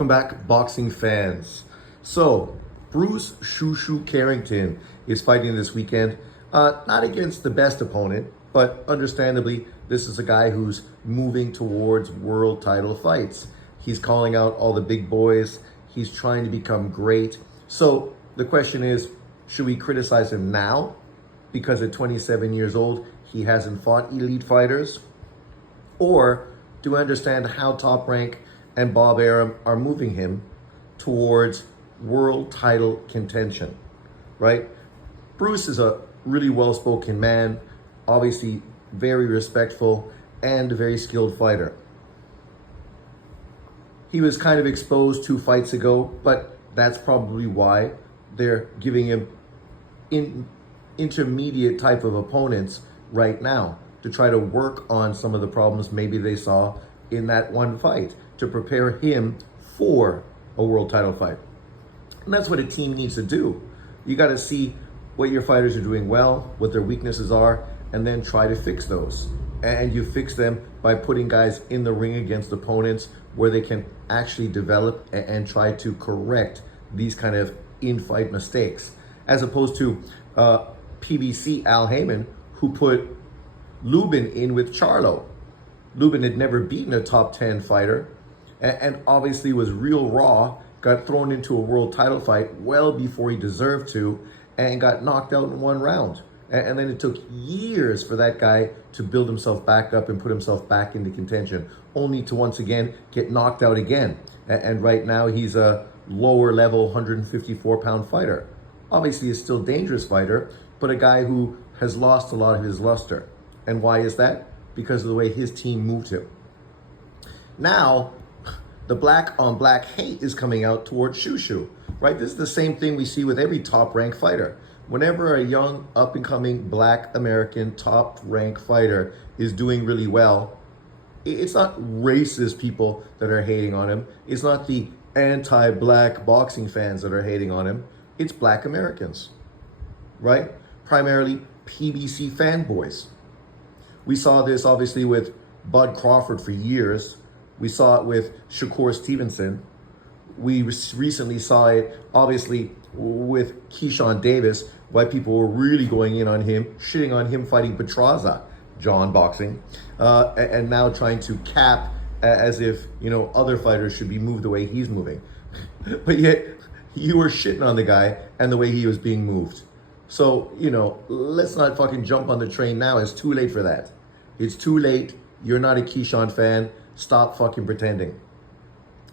Welcome back, boxing fans. So, Bruce Shoo Shoo Carrington is fighting this weekend, not against the best opponent, but understandably, this is a guy who's moving towards world title fights. He's calling out all the big boys. He's trying to become great. So the question is, should we criticize him now? Because at 27 years old, he hasn't fought elite fighters? Or do I understand how Top Rank and Bob Arum are moving him towards world title contention, right? Bruce is a really well-spoken man, obviously very respectful and a very skilled fighter. He was kind of exposed 2 fights ago, but that's probably why they're giving him intermediate type of opponents right now to try to work on some of the problems maybe they saw in that one fight to prepare him for a world title fight. And that's what a team needs to do. You got to see what your fighters are doing well, what their weaknesses are, and then try to fix those. And you fix them by putting guys in the ring against opponents where they can actually develop and try to correct these kind of in-fight mistakes. As opposed to PBC Al Heyman, who put Lubin in with Charlo. Lubin had never beaten a top 10 fighter and obviously was real raw, got thrown into a world title fight well before he deserved to, and got knocked out in 1 round. And then it took years for that guy to build himself back up and put himself back into contention, only to once again get knocked out again. And right now he's a lower level 154-pound fighter. Obviously a still dangerous fighter, but a guy who has lost a lot of his luster. And why is that? Because of the way his team moved him. Now, the black on black hate is coming out towards Shoo Shoo, right? This is the same thing we see with every top rank fighter. Whenever a young up and coming black American top rank fighter is doing really well, it's not racist people that are hating on him. It's not the anti-black boxing fans that are hating on him. It's black Americans, right? Primarily PBC fanboys. We saw this obviously with Bud Crawford for years. We saw it with Shakur Stevenson. We recently saw it obviously with Keyshawn Davis, why people were really going in on him, shitting on him fighting Petraza, John Boxing, and now trying to cap as if, other fighters should be moved the way he's moving. But yet you were shitting on the guy and the way he was being moved. So, let's not fucking jump on the train now. It's too late for that. It's too late. You're not a Keyshawn fan. Stop fucking pretending.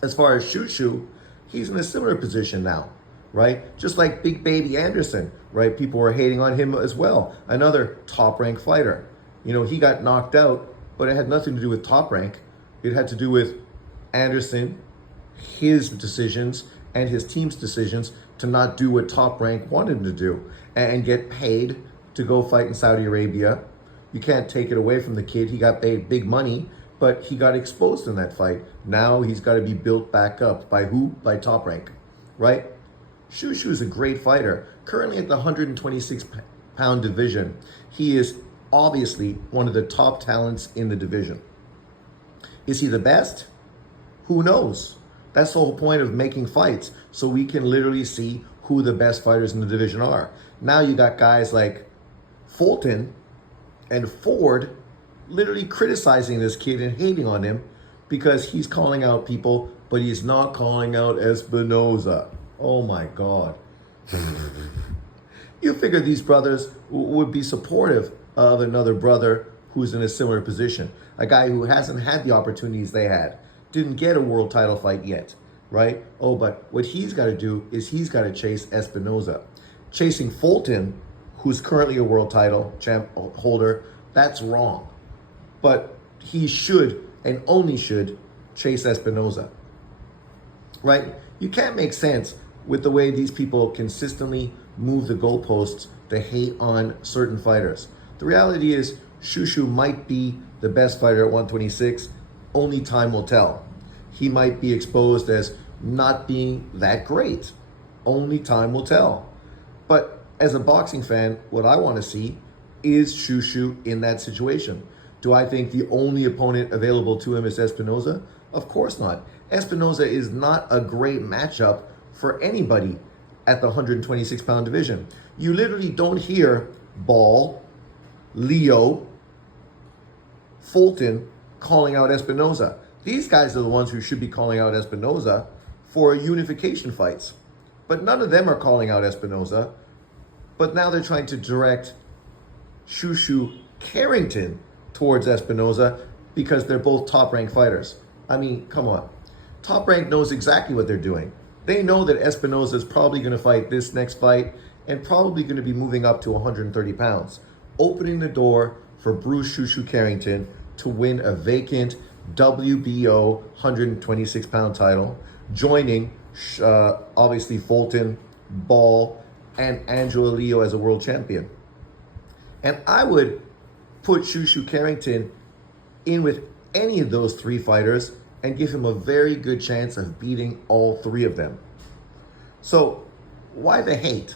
As far as Shoo Shoo, he's in a similar position now, right? Just like Big Baby Anderson, right? People were hating on him as well. Another top rank fighter. He got knocked out, but it had nothing to do with Top Rank. It had to do with Anderson, his decisions, and his team's decisions to not do what Top Rank wanted him to do and get paid to go fight in Saudi Arabia. You can't take it away from the kid. He got paid big money, but he got exposed in that fight. Now he's got to be built back up. By who? By Top Rank, right? Shoo Shoo is a great fighter. Currently at the 126-pound division, he is obviously one of the top talents in the division. Is he the best? Who knows? That's the whole point of making fights, so we can literally see who the best fighters in the division are. Now you got guys like Fulton and Ford literally criticizing this kid and hating on him because he's calling out people, but he's not calling out Espinoza. Oh my God. You figure these brothers would be supportive of another brother who's in a similar position. A guy who hasn't had the opportunities they had. Didn't get a world title fight yet, right? Oh, but what he's got to do is he's got to chase Espinoza. Chasing Fulton, who's currently a world title champ holder, that's wrong. But he should and only should chase Espinoza, right? You can't make sense with the way these people consistently move the goalposts to hate on certain fighters. The reality is Shoo Shoo might be the best fighter at 126. Only time will tell. He might be exposed as not being that great. Only time will tell. But as a boxing fan, what I want to see is Shoo Shoo in that situation. Do I think the only opponent available to him is Espinoza? Of course not. Espinoza is not a great matchup for anybody at the 126-pound division. You literally don't hear Ball, Leo, Fulton calling out Espinoza. These guys are the ones who should be calling out Espinoza for unification fights. But none of them are calling out Espinoza. But now they're trying to direct Shushu Carrington towards Espinoza because they're both top-ranked fighters. I mean, come on. Top Rank knows exactly what they're doing. They know that Espinoza is probably going to fight this next fight and probably going to be moving up to 130 pounds, opening the door for Bruce Shushu Carrington to win a vacant WBO 126-pound title, joining obviously Fulton, Ball, and Angelo Leo as a world champion. And I would put Shushu Carrington in with any of those three fighters and give him a very good chance of beating all three of them. So why the hate?